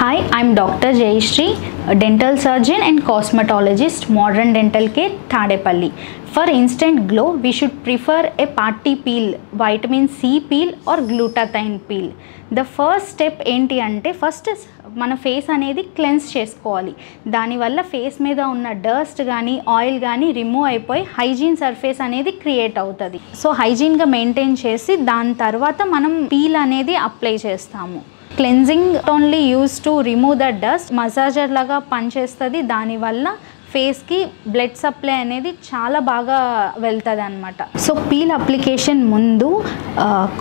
Hi, I'm Dr. Jayashree, a dental surgeon and cosmetologist, Modern Dental Care, Thadepalli. For instant glow, we should prefer a party peel, vitamin C peel or glutathione peel. The first step ఏంటి అంటే first మన face అనేది cleanse చేసుకోవాలి. దానివల్ల face మీద ఉన్న dust కానీ oil కానీ రిమూవ్ అయిపోయి హైజీన్ సర్ఫేస్ అనేది క్రియేట్ అవుతుంది. సో హైజీన్గా మెయింటైన్ చేసి దాని తర్వాత మనం పీల్ అనేది అప్లై చేస్తాము. Cleansing only use to remove the dust, massager లాగా పనిచేస్తుంది. దానివల్ల ఫేస్కి బ్లడ్ సప్లై అనేది చాలా బాగా వెళ్తుంది అనమాట. సో పీల్ అప్లికేషన్ ముందు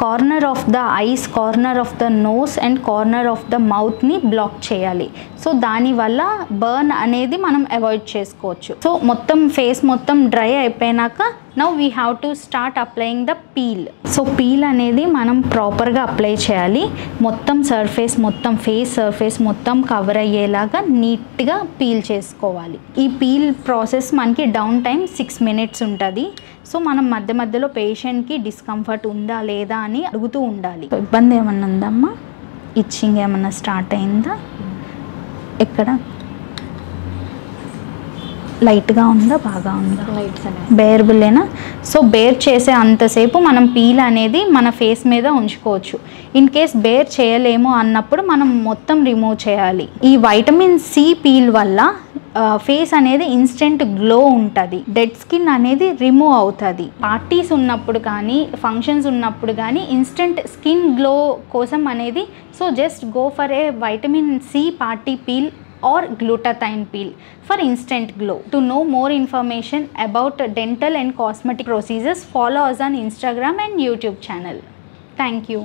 corner of the eyes, corner of the nose and corner of the మౌత్ని బ్లాక్ చేయాలి. సో దానివల్ల బర్న్ అనేది మనం అవాయిడ్ చేసుకోవచ్చు. సో మొత్తం ఫేస్ మొత్తం డ్రై అయిపోయినాక now we have to start applying the peel. So peel అనేది మనం ప్రాపర్గా అప్లై చేయాలి. మొత్తం సర్ఫేస్, మొత్తం ఫేస్ సర్ఫేస్ మొత్తం కవర్ అయ్యేలాగా నీట్గా పీల్ చేసుకోవాలి. ఈ పీల్ ప్రాసెస్ మనకి డౌన్ టైం 6 minutes ఉంటుంది. సో మనం మధ్య మధ్యలో పేషెంట్కి డిస్కంఫర్ట్ ఉందా లేదా అని అడుగుతూ ఉండాలి. ఇబ్బంది ఏమన్నా ఉందమ్మా? ఇచ్చింగ్ ఏమన్నా స్టార్ట్ అయిందా? ఎక్కడ లైట్గా ఉందా, బాగా ఉందా? బేరబుల్లేనా? సో బేర్ చేసే అంతసేపు మనం పీల్ అనేది మన ఫేస్ మీద ఉంచుకోవచ్చు. ఇన్ కేస్ బేర్ చేయలేము అన్నప్పుడు మనం మొత్తం రిమూవ్ చేయాలి. ఈ వైటమిన్ సి పీల్ వల్ల ఫేస్ అనేది ఇన్స్టెంట్ గ్లో ఉంటుంది. డెడ్ స్కిన్ అనేది రిమూవ్ అవుతుంది. పార్టీస్ ఉన్నప్పుడు కానీ ఫంక్షన్స్ ఉన్నప్పుడు కానీ ఇన్స్టెంట్ స్కిన్ గ్లో కోసం అనేది so just go for a vitamin C party peel or glutathione peel for instant glow. To know more information about dental and cosmetic procedures, follow us on Instagram and YouTube channel. Thank you.